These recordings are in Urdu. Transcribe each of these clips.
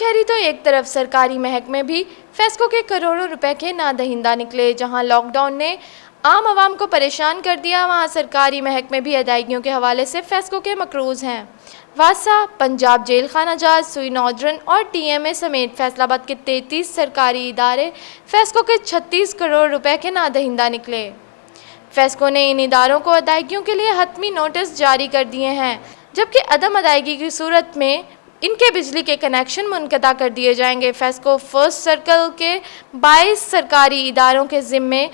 شہری تو ایک طرف سرکاری محکمے بھی فیسکو کے کروڑوں روپے کے نادہندہ نکلے۔ جہاں لاک ڈاؤن نے عام عوام کو پریشان کر دیا، وہاں سرکاری محکمے بھی ادائیگیوں کے حوالے سے فیسکو کے مقروض ہیں۔ واسا، پنجاب جیل خانہ جات، سوئی نوردرن اور ٹی ایم اے سمیت فیصل آباد کے 33 سرکاری ادارے فیسکو کے 36 کروڑ روپے کے نادہندہ نکلے۔ فیسکو نے ان اداروں کو ادائیگیوں کے لیے حتمی نوٹس جاری کر دیے ہیں، جبکہ عدم ادائیگی کی صورت میں ان کے بجلی کے کنیکشن منقطع کر دیے جائیں گے۔ فیسکو فرسٹ سرکل کے 22 سرکاری اداروں کے ذمے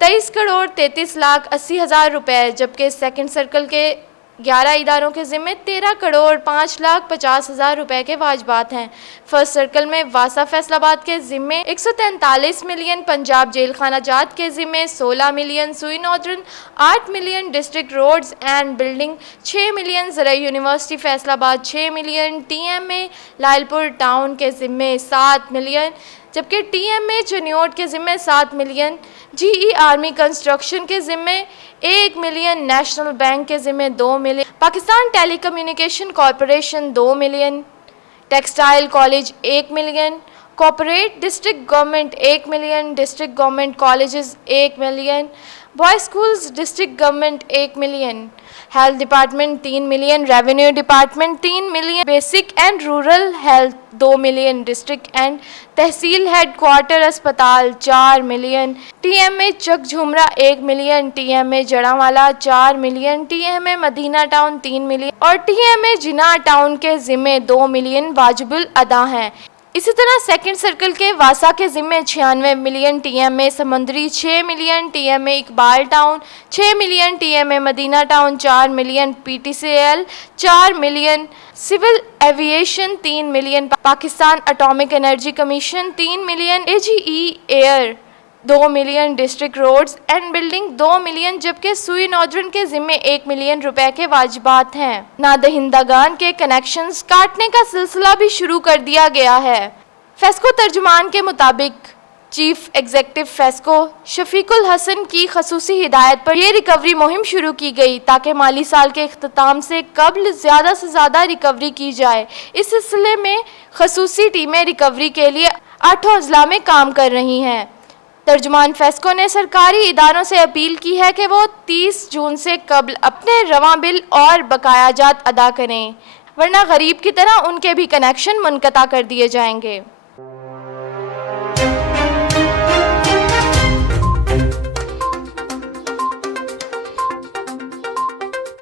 23 کروڑ 33 لاکھ 80 ہزار روپے، جبکہ سیکنڈ سرکل کے 11 اداروں کے ذمے 13 کروڑ 5 لاکھ 50 ہزار روپے کے واجبات ہیں۔ فرسٹ سرکل میں واسا فیصل آباد کے ذمے 143 ملین، پنجاب جیل خانہ جات کے ذمے 16 ملین، سوئی نوردرن 8 million, district roads and building 6 million, زرعی یونیورسٹی فیصل آباد 6 ملین، ٹی ایم اے لائل پور ٹاؤن کے ذمے 7 ملین، جبکہ ٹی ایم اے چنیوٹ کے ذمے 7 million, G E army construction کے ذمے 1 ملین، نیشنل بینک کے ذمے 2 million, Pakistan telecommunication corporation 2 million, textile college 1 million, corporate district government 1 million, district government colleges 1 million, boys schools district government 1 million, health department 3 million, revenue department 3 million, basic and rural health 2 million, district and tehsil headquarter اسپتال 4 ملین، ٹی ایم اے چک جھومرا 1 million, T M a جڑاوالا 4 million, T M A Madina town 3 million اور ٹی ایم اے جناح ٹاؤن کے ذمے 2 ملین واجب الادا ہیں۔ اسی طرح سیکنڈ سرکل کے واسا کے ذمے 96 million, T M A Samundri 6 million, T M A Iqbal town 6 million, T M A Madina town 4 million, P T C L 4 million, civil aviation 3 million, Pakistan atomic energy commission 3 million, A G E air 2 million, district roads and building 2 million, جبکہ سوئی نوردرن کے ذمے 1 ملین روپے کے واجبات ہیں۔ نادہندگان کے کنیکشنز کاٹنے کا سلسلہ بھی شروع کر دیا گیا ہے۔ فیسکو ترجمان کے مطابق چیف ایگزیکٹو فیسکو شفیق الحسن کی خصوصی ہدایت پر یہ ریکوری مہم شروع کی گئی تاکہ مالی سال کے اختتام سے قبل زیادہ سے زیادہ ریکوری کی جائے۔ اس سلسلے میں خصوصی ٹیمیں ریکوری کے لیے 8 اضلاع میں کام کر رہی ہیں۔ ترجمان فیسکو نے سرکاری اداروں سے اپیل کی ہے کہ وہ 30 جون سے قبل اپنے رواں بل اور بقایا جات ادا کریں، ورنہ غریب کی طرح ان کے بھی کنیکشن منقطع کر دیے جائیں گے۔